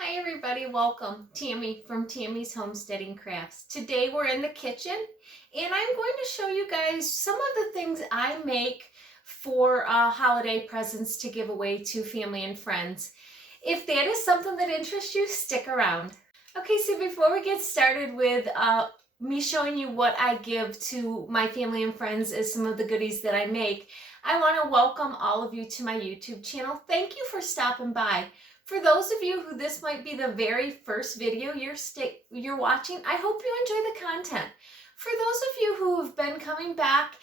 Hi everybody, welcome. Tammy from Tammy's Homesteading Crafts. Today we're in the kitchen and I'm going to show you guys some of the things I make for holiday presents to give away to family and friends. If that is something that interests you, stick around. Okay, so before we get started with me showing you what I give to my family and friends as some of the goodies that I make, I want to welcome all of you to my YouTube channel. Thank you for stopping by. For those of you who this might be the very first video you're watching, I hope you enjoy the content. For those of you who have been coming back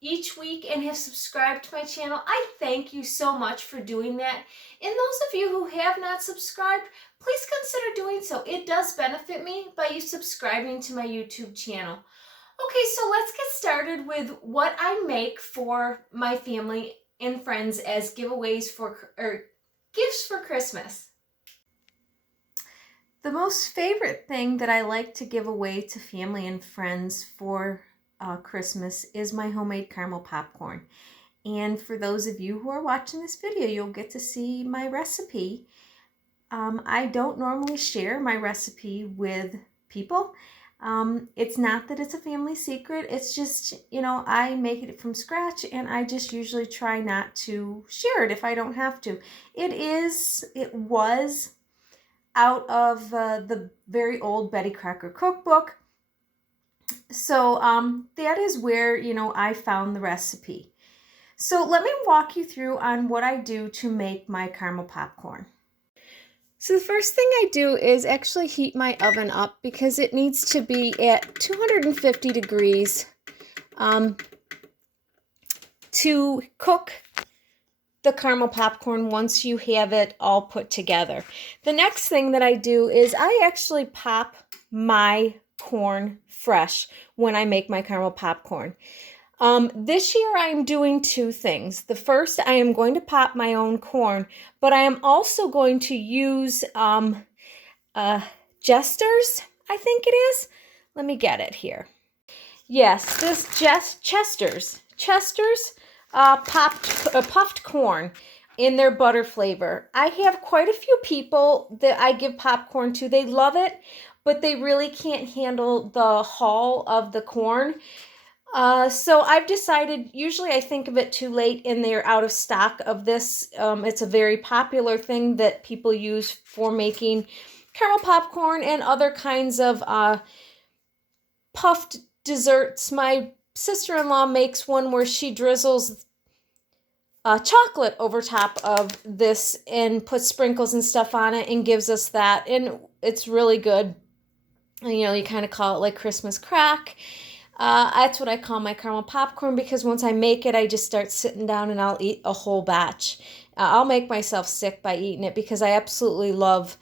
each week and have subscribed to my channel, I thank you so much for doing that. And those of you who have not subscribed, please consider doing so. It does benefit me by you subscribing to my YouTube channel. Okay, so let's get started with what I make for my family and friends as giveaways or gifts for Christmas. The most favorite thing that I like to give away to family and friends for Christmas is my homemade caramel popcorn. And for those of you who are watching this video, you'll get to see my recipe. I don't normally share my recipe with people. It's not that it's a family secret. It's just, I make it from scratch and I just usually try not to share it if I don't have to. It was out of the very old Betty Crocker cookbook. So that is where, I found the recipe. So let me walk you through on what I do to make my caramel popcorn. So the first thing I do is actually heat my oven up because it needs to be at 250 degrees to cook the caramel popcorn once you have it all put together. The next thing that I do is I actually pop my corn fresh when I make my caramel popcorn. This year I'm doing two things. The first, I am going to pop my own corn, but I am also going to use Jester's, I think it is. Let me get it here. Yes, this Chester's puffed corn in their butter flavor. I have quite a few people that I give popcorn to. They love it, but they really can't handle the hull of the corn. So I've decided, usually I think of it too late and they're out of stock of this. It's a very popular thing that people use for making caramel popcorn and other kinds of puffed desserts. My sister-in-law makes one where she drizzles chocolate over top of this and puts sprinkles and stuff on it and gives us that. And it's really good. And, you kind of call it like Christmas crack. That's what I call my caramel popcorn because once I make it, I just start sitting down and I'll eat a whole batch. I'll make myself sick by eating it because I absolutely love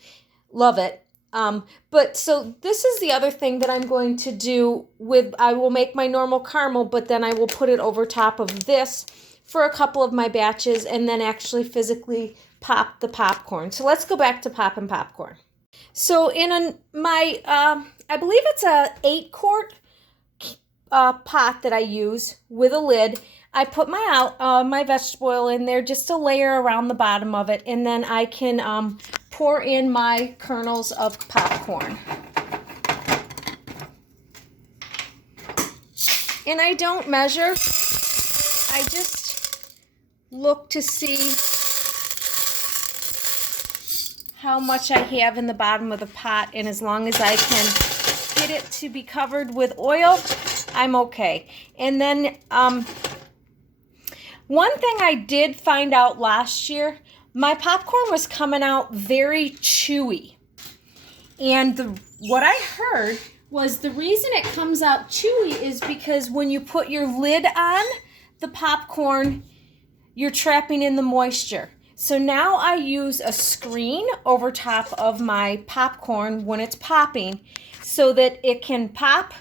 it. But so this is the other thing that I'm going to do I will make my normal caramel, but then I will put it over top of this for a couple of my batches and then actually physically pop the popcorn. So let's go back to popping popcorn. So in I believe it's a 8-quart pot that I use with a lid. I put my vegetable oil in there, just a layer around the bottom of it, and then I can pour in my kernels of popcorn. And I don't measure. I just look to see how much I have in the bottom of the pot, and as long as I can get it to be covered with oil, I'm okay. And then one thing I did find out last year, my popcorn was coming out very chewy. And what I heard was the reason it comes out chewy is because when you put your lid on the popcorn, you're trapping in the moisture. So now I use a screen over top of my popcorn when it's popping so that it can pop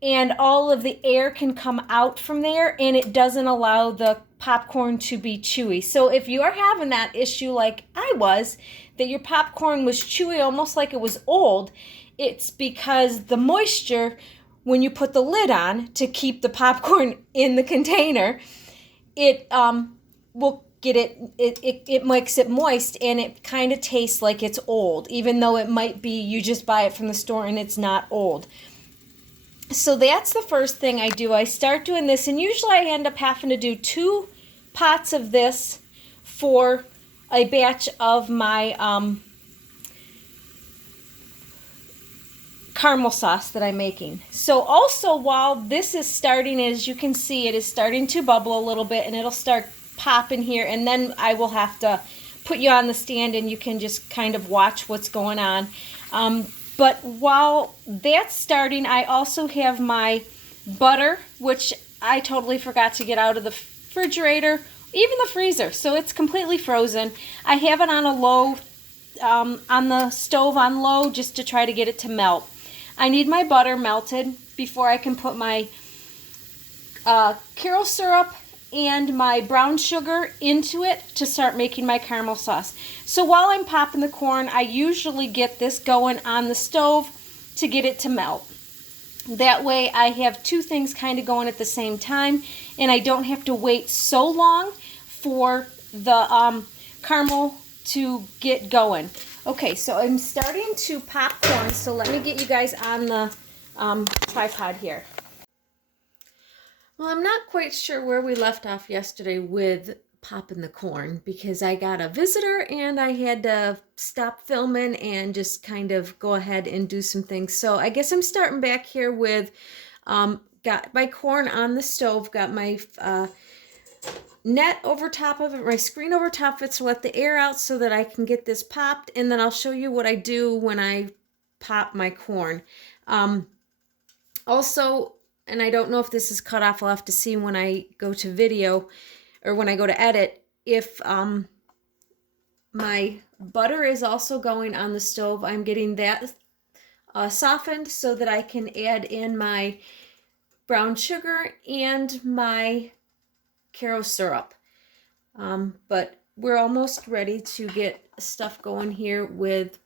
and all of the air can come out from there and it doesn't allow the popcorn to be chewy. So if you are having that issue like I was, that your popcorn was chewy almost like it was old, it's because the moisture, when you put the lid on to keep the popcorn in the container, it will get it makes it moist, and it kind of tastes like it's old, even though it might be you just buy it from the store and it's not old. So that's the first thing I do. I start doing this, and usually I end up having to do 2 pots of this for a batch of my caramel sauce that I'm making. So also, while this is starting, as you can see, it is starting to bubble a little bit, and it'll start popping here, and then I will have to put you on the stand and you can just kind of watch what's going on. But while that's starting, I also have my butter, which I totally forgot to get out of the refrigerator, even the freezer, so it's completely frozen. I have it on a low, on the stove on low, just to try to get it to melt. I need my butter melted before I can put my caramel syrup and my brown sugar into it to start making my caramel sauce. So while I'm popping the corn, I usually get this going on the stove to get it to melt. That way I have 2 things kind of going at the same time, and I don't have to wait so long for the caramel to get going. Okay, so I'm starting to pop corn, so let me get you guys on the tripod here. Well, I'm not quite sure where we left off yesterday with popping the corn, because I got a visitor and I had to stop filming and just kind of go ahead and do some things. So I guess I'm starting back here with, got my corn on the stove, got my net over top of it, my screen over top of it to let the air out so that I can get this popped, and then I'll show you what I do when I pop my corn. Also, and I don't know if this is cut off, I'll have to see when I go to video or when I go to edit, if my butter is also going on the stove. I'm getting that softened so that I can add in my brown sugar and my caramel syrup. But we're almost ready to get stuff going here with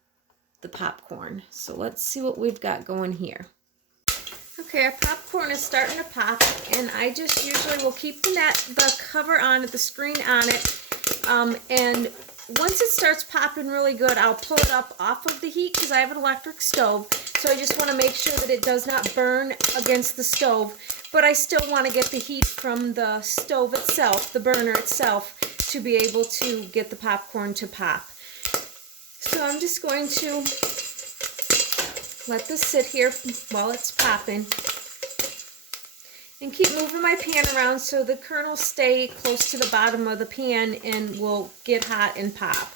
the popcorn. So let's see what we've got going here. Okay, our popcorn is starting to pop, and I just usually will keep the cover on it, the screen on it, and once it starts popping really good, I'll pull it up off of the heat because I have an electric stove, so I just want to make sure that it does not burn against the stove, but I still want to get the heat from the stove itself, the burner itself, to be able to get the popcorn to pop. So I'm just going to let this sit here while it's popping, and keep moving my pan around so the kernels stay close to the bottom of the pan and will get hot and pop.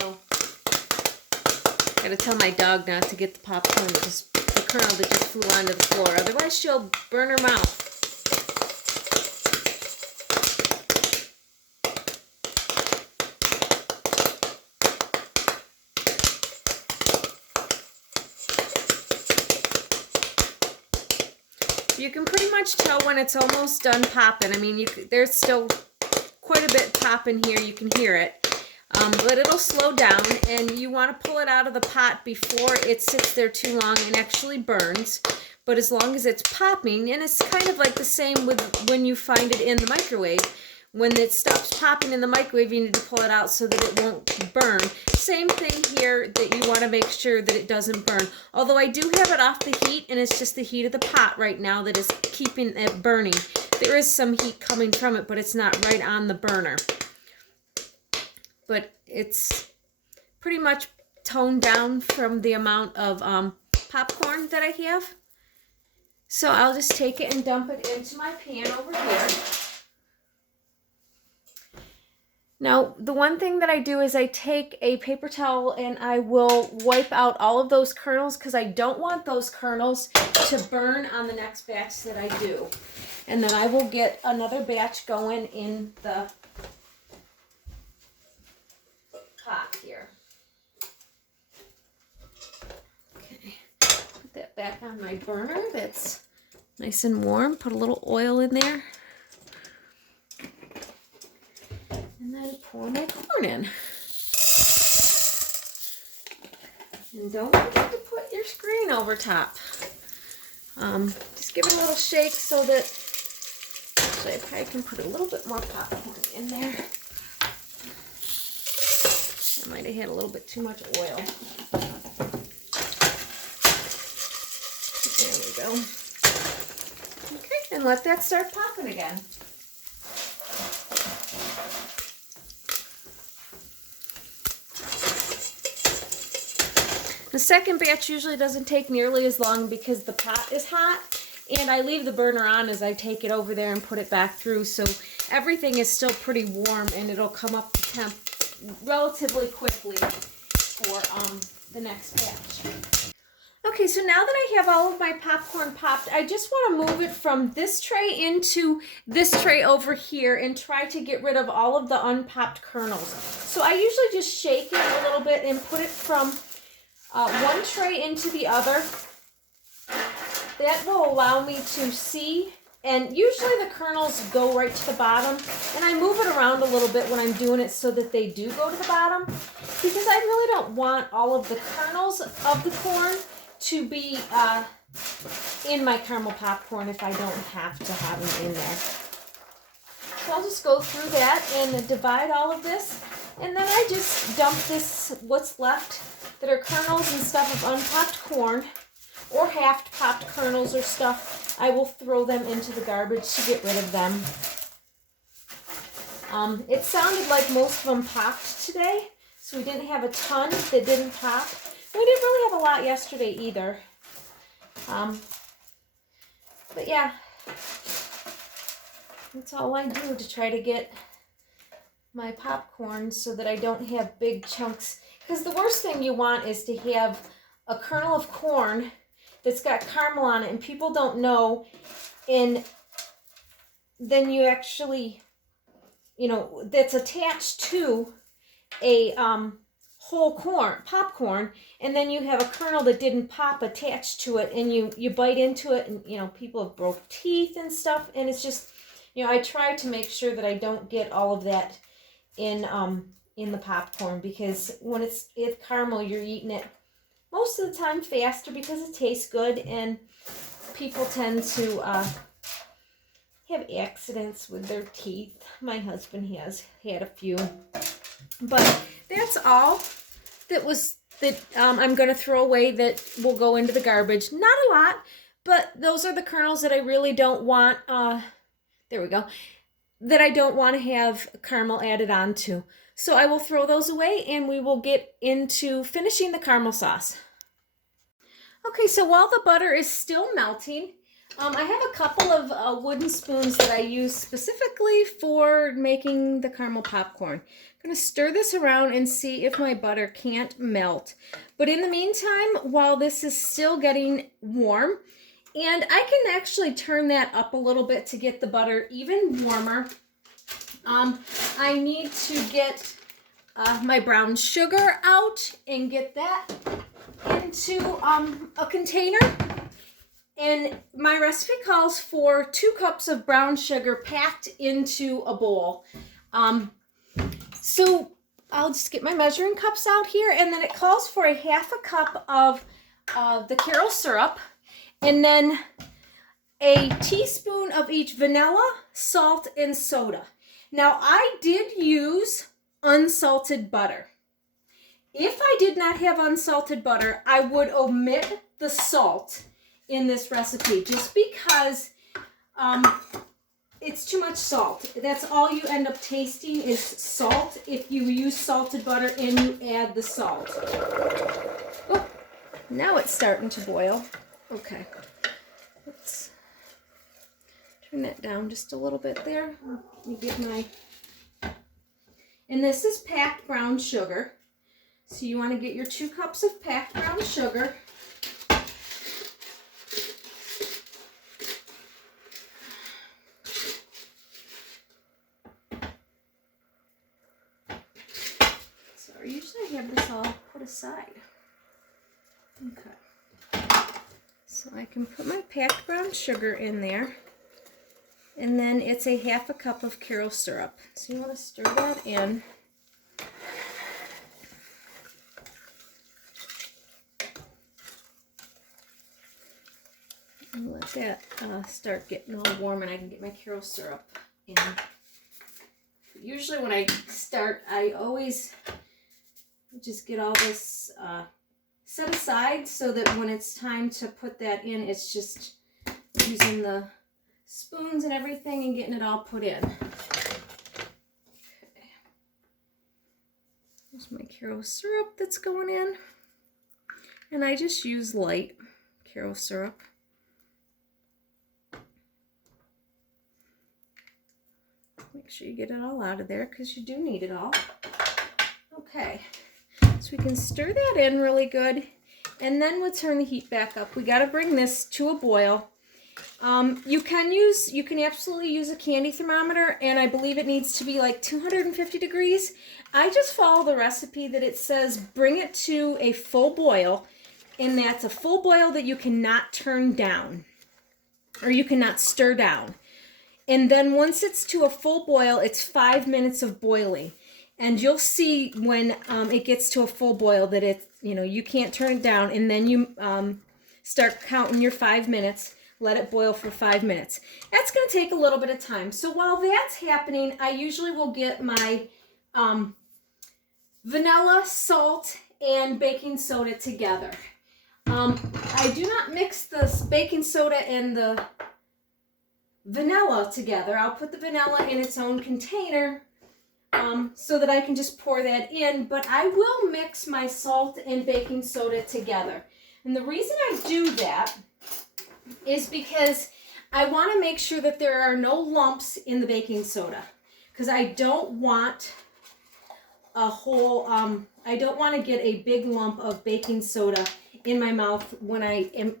No. Gotta tell my dog not to get the popcorn, the kernel that just flew onto the floor. Otherwise, she'll burn her mouth. You can pretty much tell when it's almost done popping. I mean, there's still quite a bit popping here. You can hear it. But it'll slow down, and you want to pull it out of the pot before it sits there too long and actually burns. But as long as it's popping, and it's kind of like the same with when you find it in the microwave. When it stops popping in the microwave, you need to pull it out so that it won't burn. Same thing here, that you want to make sure that it doesn't burn. Although I do have it off the heat, and it's just the heat of the pot right now that is keeping it burning. There is some heat coming from it, but it's not right on the burner. But it's pretty much toned down from the amount of popcorn that I have. So I'll just take it and dump it into my pan over here. Now, the one thing that I do is I take a paper towel and I will wipe out all of those kernels because I don't want those kernels to burn on the next batch that I do. And then I will get another batch going in the pot here. Okay, put that back on my burner. That's nice and warm. Put a little oil in there. And then pour my corn in. And don't forget to put your screen over top. Just give it a little shake so that, actually I probably can put a little bit more popcorn in there. I might have had a little bit too much oil. There we go. Okay, and let that start popping again. The second batch usually doesn't take nearly as long because the pot is hot, and I leave the burner on as I take it over there and put it back through, so everything is still pretty warm and it'll come up to temp relatively quickly for the next batch. Okay, so now that I have all of my popcorn popped, I just want to move it from this tray into this tray over here and try to get rid of all of the unpopped kernels. So I usually just shake it a little bit and put it from one tray into the other. That will allow me to see, and usually the kernels go right to the bottom, and I move it around a little bit when I'm doing it so that they do go to the bottom, because I really don't want all of the kernels of the corn to be in my caramel popcorn if I don't have to have them in there. So I'll just go through that and divide all of this, and then I just dump this, what's left that are kernels and stuff of unpopped corn or half popped kernels or stuff. I will throw them into the garbage to get rid of them. It sounded like most of them popped today, so we didn't have a ton that didn't pop. We didn't really have a lot yesterday either. But yeah, that's all I do to try to get my popcorn so that I don't have big chunks. Because the worst thing you want is to have a kernel of corn that's got caramel on it and people don't know, and then you actually, you know, that's attached to a whole popcorn, and then you have a kernel that didn't pop attached to it, and you bite into it, and you know, people have broke teeth and stuff, and it's just, you know, I try to make sure that I don't get all of that in the popcorn, because when it's caramel, you're eating it most of the time faster because it tastes good, and people tend to have accidents with their teeth. My husband has had a few. But that's all that I'm going to throw away that will go into the garbage. Not a lot, but those are the kernels that I really don't want, there we go, that I don't want to have caramel added on to. So I will throw those away and we will get into finishing the caramel sauce. Okay, so while the butter is still melting, I have a couple of wooden spoons that I use specifically for making the caramel popcorn. I'm going to stir this around and see if my butter can't melt. But in the meantime, while this is still getting warm, and I can actually turn that up a little bit to get the butter even warmer, I need to get my brown sugar out and get that into a container. And my recipe calls for 2 cups of brown sugar packed into a bowl. So I'll just get my measuring cups out here, and then it calls for a 1/2 cup of the Carol syrup, and then a teaspoon of each vanilla, salt, and soda. Now I did use unsalted butter. If I did not have unsalted butter, I would omit the salt in this recipe, just because it's too much salt. That's all you end up tasting is salt if you use salted butter and you add the salt. Oh, now it's starting to boil. Okay, let's turn that down just a little bit there. Let me get my, And this is packed brown sugar. So you want to get your 2 cups of packed brown sugar. So usually I have this all put aside. Okay. So I can put my packed brown sugar in there. And then it's a 1/2 cup of Karo syrup. So you want to stir that in. And let that start getting all warm, and I can get my Karo syrup in. Usually when I start, I always just get all this set aside so that when it's time to put that in, it's just using the spoons and everything and getting it all put in. Okay. There's my Karo syrup that's going in. And I just use light Karo syrup. Make sure you get it all out of there because you do need it all. Okay, so we can stir that in really good, and then we'll turn the heat back up. We got to bring this to a boil. You can absolutely use a candy thermometer, and I believe it needs to be like 250 degrees. I just follow the recipe that it says bring it to a full boil, and that's a full boil that you cannot turn down, or you cannot stir down. And then once it's to a full boil, it's 5 minutes of boiling. And you'll see when it gets to a full boil that it's, you can't turn it down. And then you start counting your 5 minutes, let it boil for 5 minutes. That's going to take a little bit of time. So while that's happening, I usually will get my vanilla, salt, and baking soda together. I do not mix the baking soda and the vanilla together. I'll put the vanilla in its own container so that I can just pour that in, but I will mix my salt and baking soda together. And the reason I do that is because I want to make sure that there are no lumps in the baking soda, because I don't want a whole, I don't want to get a big lump of baking soda in my mouth when I am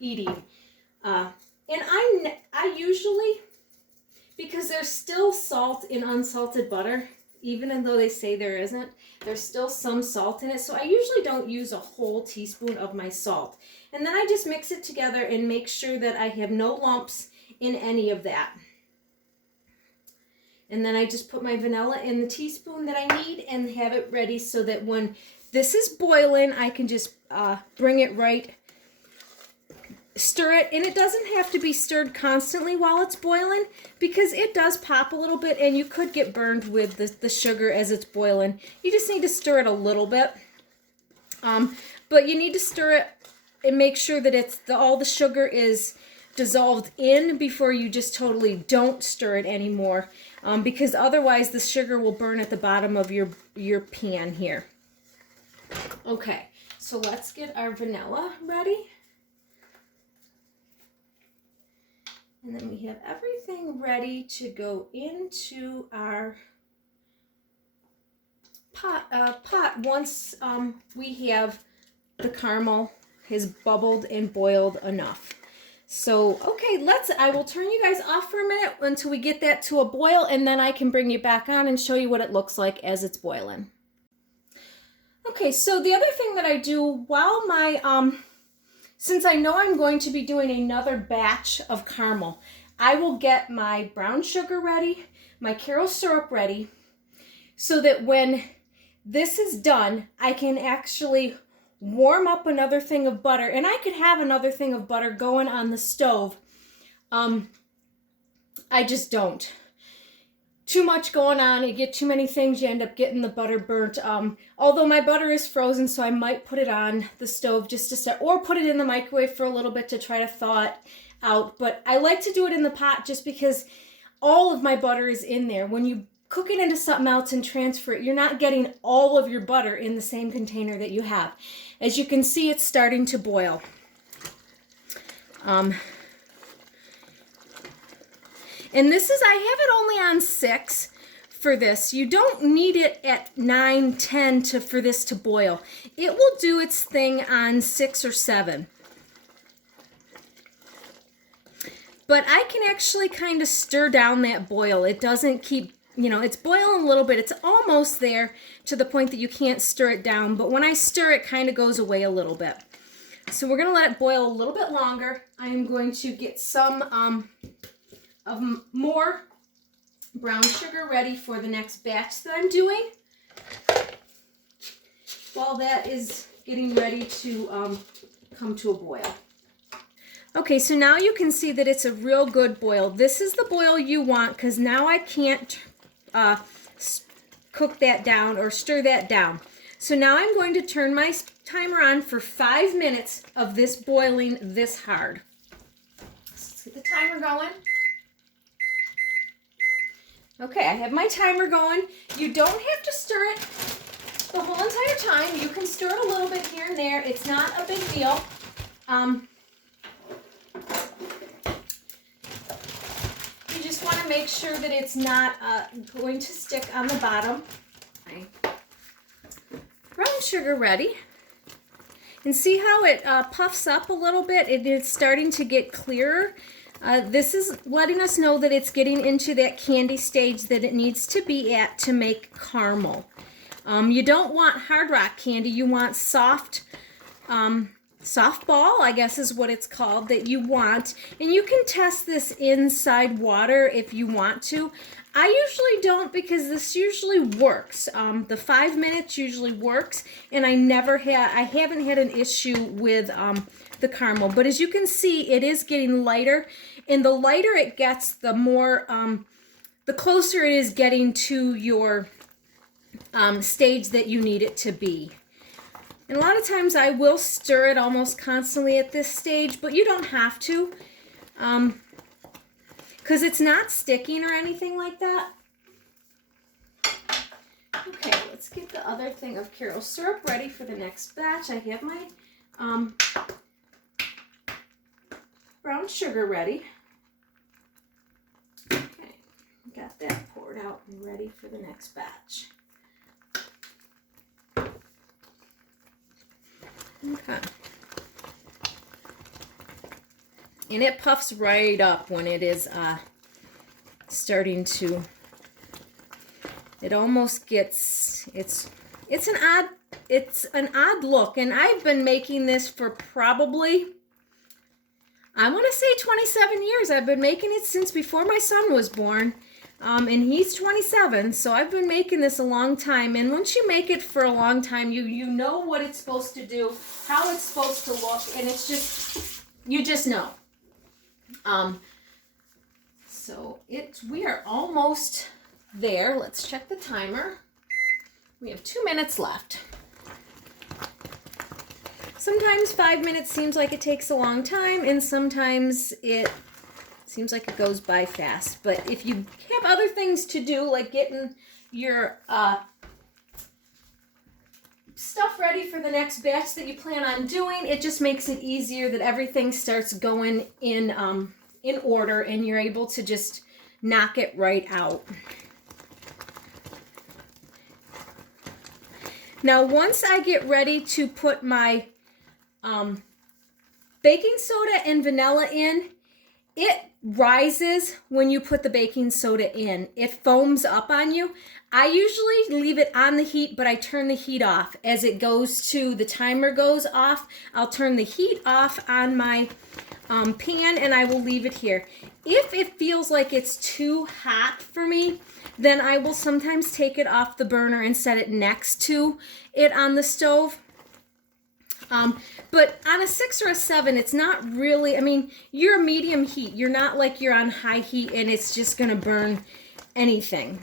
eating. And I usually, because there's still salt in unsalted butter, even though they say there isn't, there's still some salt in it. So I usually don't use a whole teaspoon of my salt. And then I just mix it together and make sure that I have no lumps in any of that. And then I just put my vanilla in the teaspoon that I need and have it ready so that when this is boiling, I can just bring it right, stir it, and it doesn't have to be stirred constantly while it's boiling because it does pop a little bit and you could get burned with the sugar as it's boiling. You just need to stir it a little bit, but you need to stir it and make sure that all the sugar is dissolved in before you just totally don't stir it anymore, because otherwise the sugar will burn at the bottom of your pan here. Okay, so let's get our vanilla ready. And then we have everything ready to go into our pot once we have the caramel has bubbled and boiled enough. So, okay, I will turn you guys off for a minute until we get that to a boil, and then I can bring you back on and show you what it looks like as it's boiling. Okay, so the other thing that I do while my since I know I'm going to be doing another batch of caramel, I will get my brown sugar ready, my Karo syrup ready, so that when this is done, I can actually warm up another thing of butter, and I could have another thing of butter going on the stove. I just don't. Too much going on, you get too many things, you end up getting the butter burnt. Although my butter is frozen, so I might put it on the stove just to start, or put it in the microwave for a little bit to try to thaw it out. But I like to do it in the pot just because all of my butter is in there. When you cook it into something else and transfer it, you're not getting all of your butter in the same container that you have. As you can see, it's starting to boil. And this is, I have it only on 6 for this. You don't need it at 9, 10 for this to boil. It will do its thing on 6 or 7. But I can actually kind of stir down that boil. It doesn't keep, you know, it's boiling a little bit. It's almost there to the point that you can't stir it down. But when I stir, it kind of goes away a little bit. So we're going to let it boil a little bit longer. I am going to get some more brown sugar ready for the next batch that I'm doing. While that is getting ready to come to a boil. Okay, so now you can see that it's a real good boil. This is the boil you want because now I can't cook that down or stir that down. So now I'm going to turn my timer on for 5 minutes of this boiling this hard. Let's get the timer going. Okay, I have my timer going. You don't have to stir it the whole entire time. You can stir it a little bit here and there. It's not a big deal. You just want to make sure that it's not going to stick on the bottom. Okay. Brown sugar ready. And see how it puffs up a little bit? It is starting to get clearer. This is letting us know that it's getting into that candy stage that it needs to be at to make caramel. You don't want hard rock candy. You want soft softball, I guess is what it's called, that you want. And you can test this inside water if you want to. I usually don't because this usually works. The 5 minutes usually works, and I haven't had an issue with the caramel. But as you can see, it is getting lighter, and the lighter it gets, the more, the closer it is getting to your stage that you need it to be. And a lot of times I will stir it almost constantly at this stage, but you don't have to. Because it's not sticking or anything like that. Okay, let's get the other thing of Karo syrup ready for the next batch. I have my brown sugar ready. Okay, got that poured out and ready for the next batch. Okay. And it puffs right up when it is starting to, it almost gets, it's an odd look. And I've been making this for probably, I want to say 27 years. I've been making it since before my son was born. And he's 27, so I've been making this a long time. And once you make it for a long time, you know what it's supposed to do, how it's supposed to look, and it's just, you just know. So we are almost there. Let's check the timer. We have 2 minutes left. Sometimes 5 minutes seems like it takes a long time, and sometimes it seems like it goes by fast. But if you have other things to do, like getting your stuff ready for the next batch that you plan on doing, it just makes it easier that everything starts going in order, and you're able to just knock it right out. Now, once I get ready to put my baking soda and vanilla in, it rises when you put the baking soda in. It foams up on you. I usually leave it on the heat, but I turn the heat off. As it goes to, the timer goes off, I'll turn the heat off on my pan, and I will leave it here. If it feels like it's too hot for me, then I will sometimes take it off the burner and set it next to it on the stove. But on a 6 or a 7, it's not really, I mean, you're medium heat. You're not like you're on high heat and it's just going to burn anything.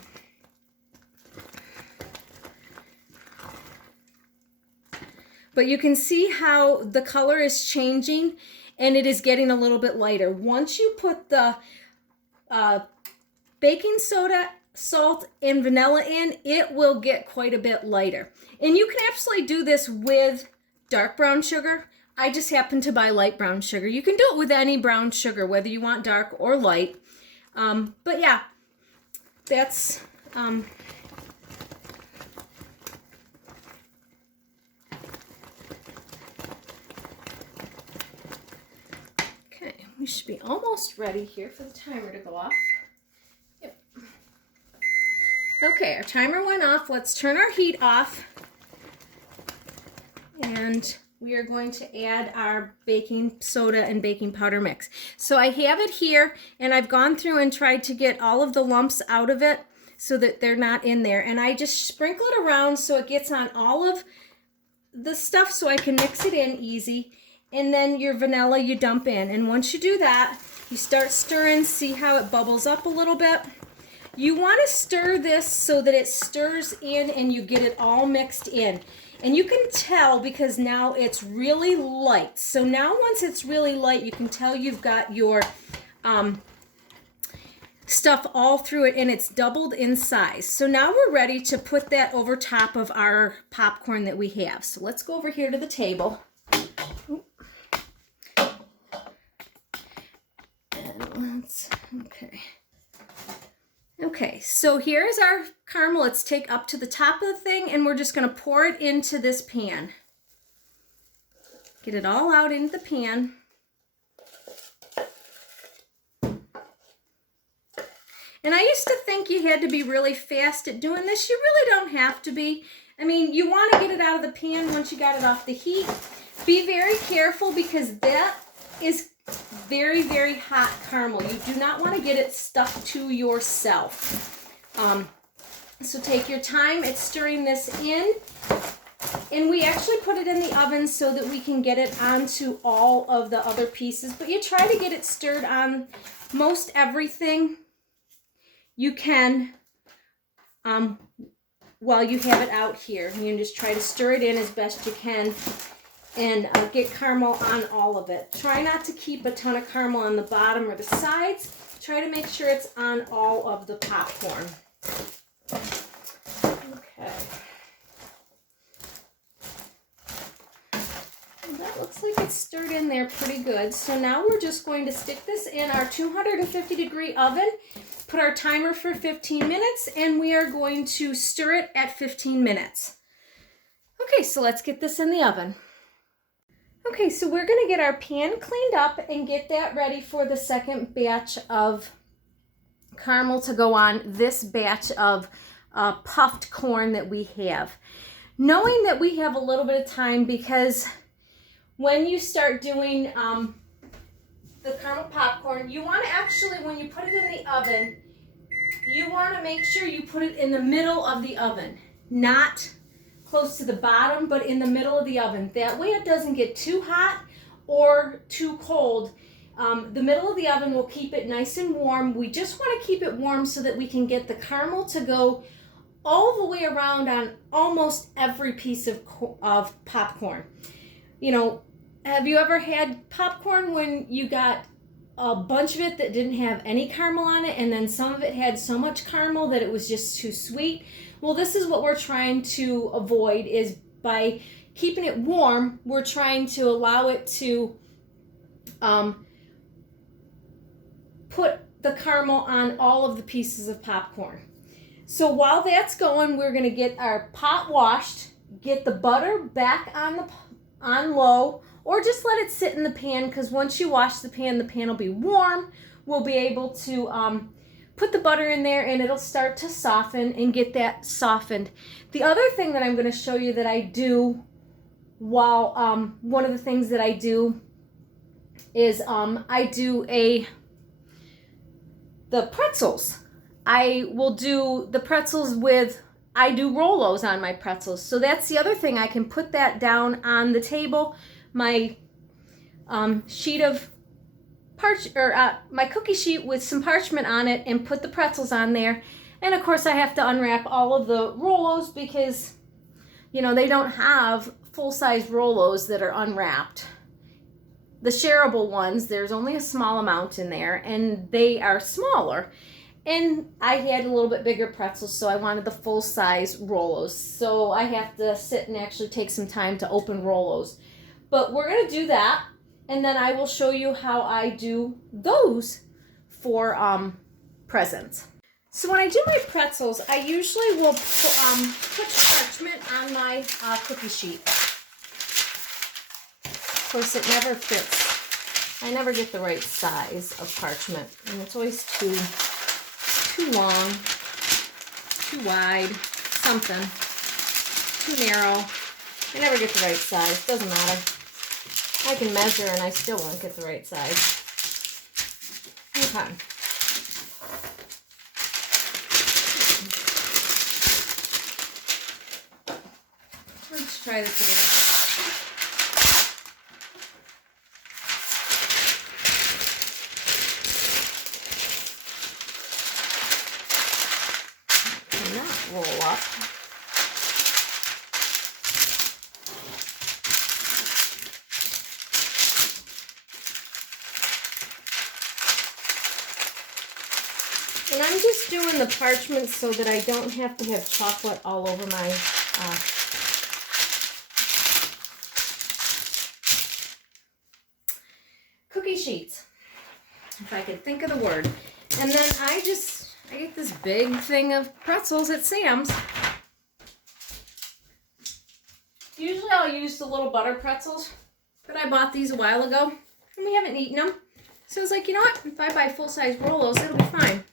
But you can see how the color is changing and it is getting a little bit lighter. Once you put the baking soda, salt, and vanilla in, it will get quite a bit lighter. And you can absolutely do this with dark brown sugar. I just happen to buy light brown sugar. You can do it with any brown sugar, whether you want dark or light. But yeah, that's Okay, we should be almost ready here for the timer to go off. Yep. Okay, our timer went off. Let's turn our heat off. And we are going to add our baking soda and baking powder mix. So I have it here, and I've gone through and tried to get all of the lumps out of it so that they're not in there. And I just sprinkle it around so it gets on all of the stuff so I can mix it in easy. And then your vanilla you dump in. And once you do that, you start stirring, see how it bubbles up a little bit. You want to stir this so that it stirs in and you get it all mixed in. And you can tell because now it's really light. So now once it's really light, you can tell you've got your stuff all through it and it's doubled in size. So now we're ready to put that over top of our popcorn that we have. So let's go over here to the table. And let's, okay, so here's our caramel. Let's take up to the top of the thing and we're just going to pour it into this pan. Get it all out into the pan. And I used to think you had to be really fast at doing this. You really don't have to be. I mean, you want to get it out of the pan once you got it off the heat. Be very careful because that is very, very hot caramel. You do not want to get it stuck to yourself. So take your time at stirring this in. And we actually put it in the oven so that we can get it onto all of the other pieces. But you try to get it stirred on most everything you can while you have it out here. You can just try to stir it in as best you can and get caramel on all of it. Try not to keep a ton of caramel on the bottom or the sides. Try to make sure it's on all of the popcorn. Okay. Well, that looks like it's stirred in there pretty good. So now we're just going to stick this in our 250-degree oven, put our timer for 15 minutes, and we are going to stir it at 15 minutes. Okay, so let's get this in the oven. Okay, so we're going to get our pan cleaned up and get that ready for the second batch of caramel to go on this batch of puffed corn that we have. Knowing that we have a little bit of time, because when you start doing the caramel popcorn, you want to actually, when you put it in the oven, you want to make sure you put it in the middle of the oven, not close to the bottom, but in the middle of the oven. That way it doesn't get too hot or too cold. The middle of the oven will keep it nice and warm. We just want to keep it warm so that we can get the caramel to go all the way around on almost every piece of popcorn. You know, have you ever had popcorn when you got a bunch of it that didn't have any caramel on it, and then some of it had so much caramel that it was just too sweet? Well, this is what we're trying to avoid, is by keeping it warm, we're trying to allow it to put the caramel on all of the pieces of popcorn. So while that's going, we're going to get our pot washed, get the butter back on low, or just let it sit in the pan, because once you wash the pan will be warm. We'll be able to put the butter in there and it'll start to soften and get that softened. The other thing that I'm going to show you that I do while, one of the things that I do is I do the pretzels. I will do the pretzels with, I do Rolos on my pretzels. So that's the other thing. I can put that down on the table, my sheet of my cookie sheet with some parchment on it, and put the pretzels on there. And of course I have to unwrap all of the Rolos because, you know, they don't have full-size Rolos that are unwrapped. The shareable ones, there's only a small amount in there and they are smaller. And I had a little bit bigger pretzels, so I wanted the full-size Rolos. So I have to sit and actually take some time to open Rolos. But we're going to do that, and then I will show you how I do those for presents. So when I do my pretzels, I usually will put parchment on my cookie sheet. Of course, it never fits. I never get the right size of parchment, and it's always too long, too wide, something, too narrow. I never get the right size. Doesn't matter. I can measure and I still won't get the right size. Okay. Let's try this again. Cannot roll up. And I'm just doing the parchment so that I don't have to have chocolate all over my cookie sheets, if I could think of the word. And then I get this big thing of pretzels at Sam's. Usually I'll use the little butter pretzels, but I bought these a while ago and we haven't eaten them. So I was like, you know what? If I buy full-size Rolos, it'll be fine.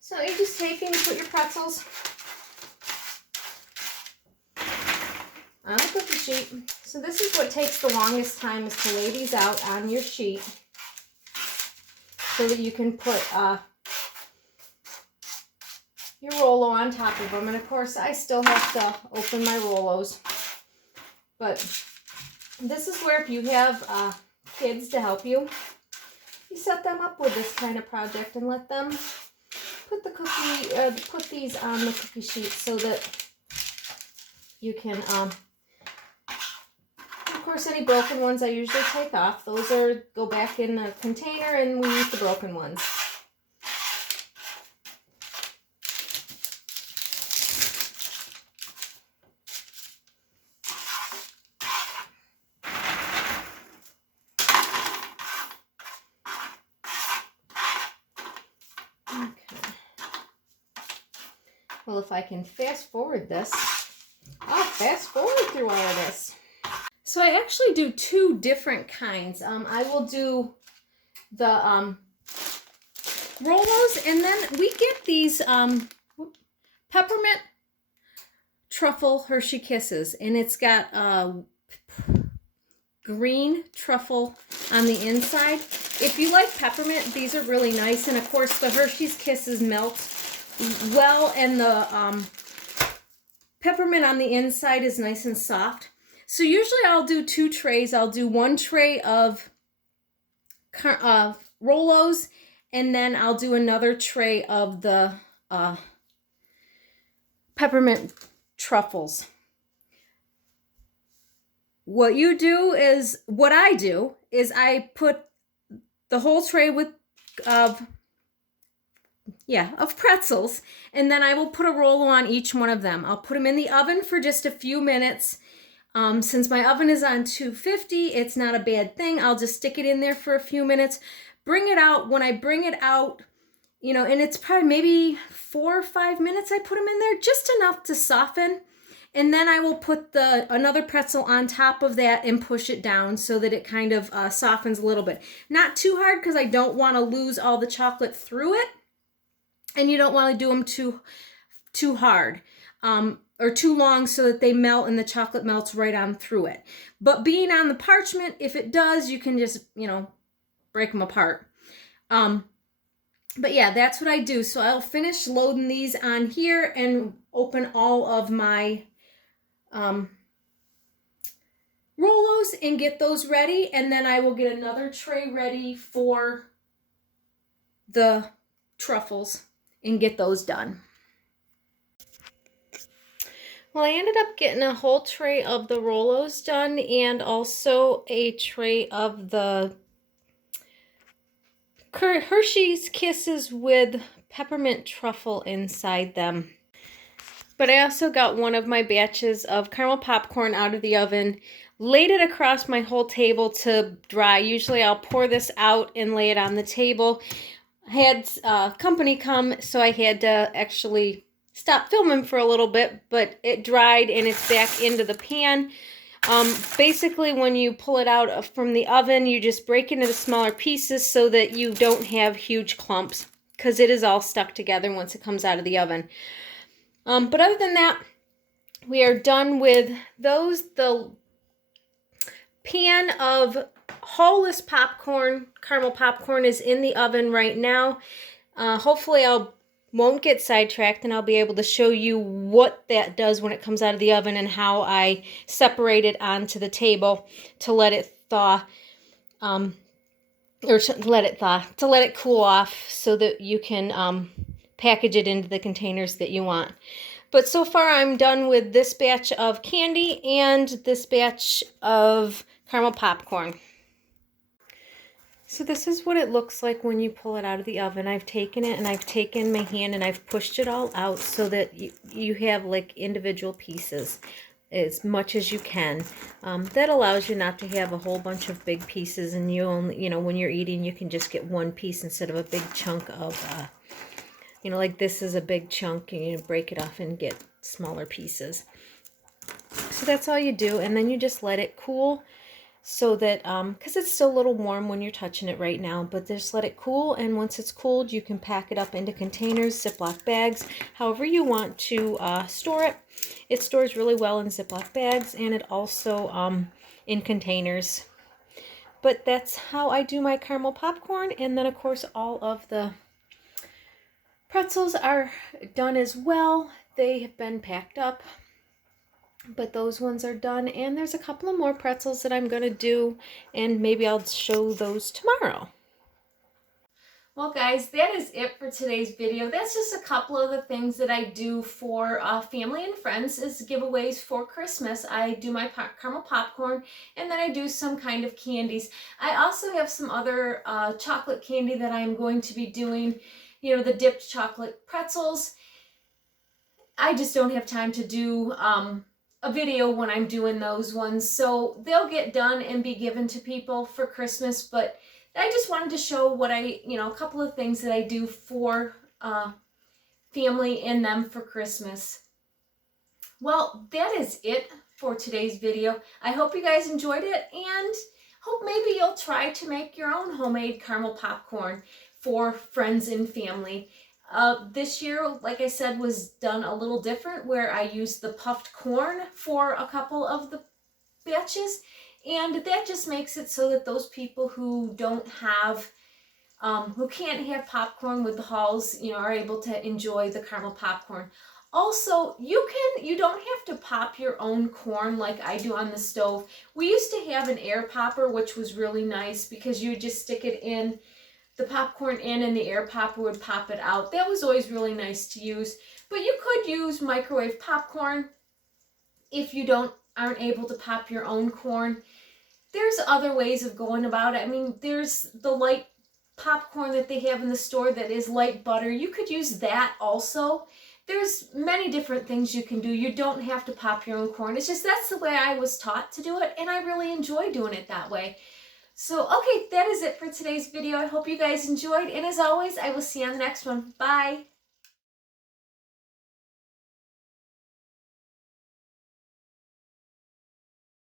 So you just take and you put your pretzels on a cookie sheet. So this is what takes the longest time, is to lay these out on your sheet so that you can put your Rolo on top of them. And of course, I still have to open my Rolos. But this is where, if you have kids to help you, you set them up with this kind of project and let them put these on the cookie sheet so that you can, of course, any broken ones I usually take off. Those go back in the container and we use the broken ones. Well, if I can fast forward this, I'll fast forward through all of this. So I actually do two different kinds. I will do the Rolos, and then we get these peppermint truffle Hershey Kisses, and it's got green truffle on the inside. If you like peppermint, these are really nice, and of course the Hershey's Kisses melt well, and the peppermint on the inside is nice and soft. So usually I'll do two trays. I'll do one tray of Rolos, and then I'll do another tray of the peppermint truffles. What I do is I put the whole tray of pretzels, and then I will put a Rolo on each one of them. I'll put them in the oven for just a few minutes. Since my oven is on 250, it's not a bad thing. I'll just stick it in there for a few minutes, bring it out. When I bring it out, and it's probably maybe 4 or 5 minutes, I put them in there, just enough to soften. And then I will put another pretzel on top of that and push it down so that it kind of softens a little bit. Not too hard, because I don't want to lose all the chocolate through it. And you don't want to do them too hard or too long, so that they melt and the chocolate melts right on through it. But being on the parchment, if it does, you can just, break them apart. But yeah, that's what I do. So I'll finish loading these on here and open all of my Rolos and get those ready. And then I will get another tray ready for the truffles and get those done. Well, I ended up getting a whole tray of the Rolos done, and also a tray of the Hershey's Kisses with peppermint truffle inside them. But I also got one of my batches of caramel popcorn out of the oven, laid it across my whole table to dry. Usually I'll pour this out and lay it on the table. had company come, so I had to actually stop filming for a little bit, but it dried and it's back into the pan. Basically, when you pull it out from the oven, you just break it into smaller pieces so that you don't have huge clumps, because it is all stuck together once it comes out of the oven. But other than that, we are done with those. The pan of hull-less popcorn, caramel popcorn, is in the oven right now. Hopefully won't get sidetracked and I'll be able to show you what that does when it comes out of the oven and how I separate it onto the table to let it thaw, to let it cool off so that you can package it into the containers that you want. But so far I'm done with this batch of candy and this batch of caramel popcorn. So this is what it looks like when you pull it out of the oven. I've taken it and I've taken my hand and I've pushed it all out so that you have like individual pieces as much as you can. That allows you not to have a whole bunch of big pieces, and you only, you know, when you're eating, you can just get one piece instead of a big chunk of, you know, like this is a big chunk and you break it off and get smaller pieces. So that's all you do, and then you just let it cool. So that, because it's still a little warm when you're touching it right now, but just let it cool, and once it's cooled, you can pack it up into containers, Ziploc bags, however you want to store it. It stores really well in Ziploc bags, and it also in containers. But that's how I do my caramel popcorn, and then of course all of the pretzels are done as well. They have been packed up. But those ones are done, and there's a couple of more pretzels that I'm going to do, and maybe I'll show those tomorrow. Well, guys, that is it for today's video. That's just a couple of the things that I do for family and friends as giveaways for Christmas. I do my caramel popcorn, and then I do some kind of candies. I also have some other chocolate candy that I'm going to be doing, you know, the dipped chocolate pretzels. I just don't have time to do a video when I'm doing those ones, so they'll get done and be given to people for Christmas. But I just wanted to show what a couple of things that I do for family and them for Christmas. Well, that is it for today's video. I hope you guys enjoyed it, and hope maybe you'll try to make your own homemade caramel popcorn for friends and family. This year, like I said, was done a little different, where I used the puffed corn for a couple of the batches, and that just makes it so that those people who don't have, who can't have popcorn with the hulls, you know, are able to enjoy the caramel popcorn. Also, you don't have to pop your own corn like I do on the stove. We used to have an air popper, which was really nice because you would just stick it in the popcorn in and the air popper would pop it out. That was always really nice to use. But you could use microwave popcorn if you aren't able to pop your own corn. There's other ways of going about it. I mean, there's the light popcorn that they have in the store that is light butter. You could use that also. There's many different things you can do. You don't have to pop your own corn. It's just that's the way I was taught to do it, and I really enjoy doing it that way. So, okay, that is it for today's video. I hope you guys enjoyed, and as always, I will see you on the next one. Bye!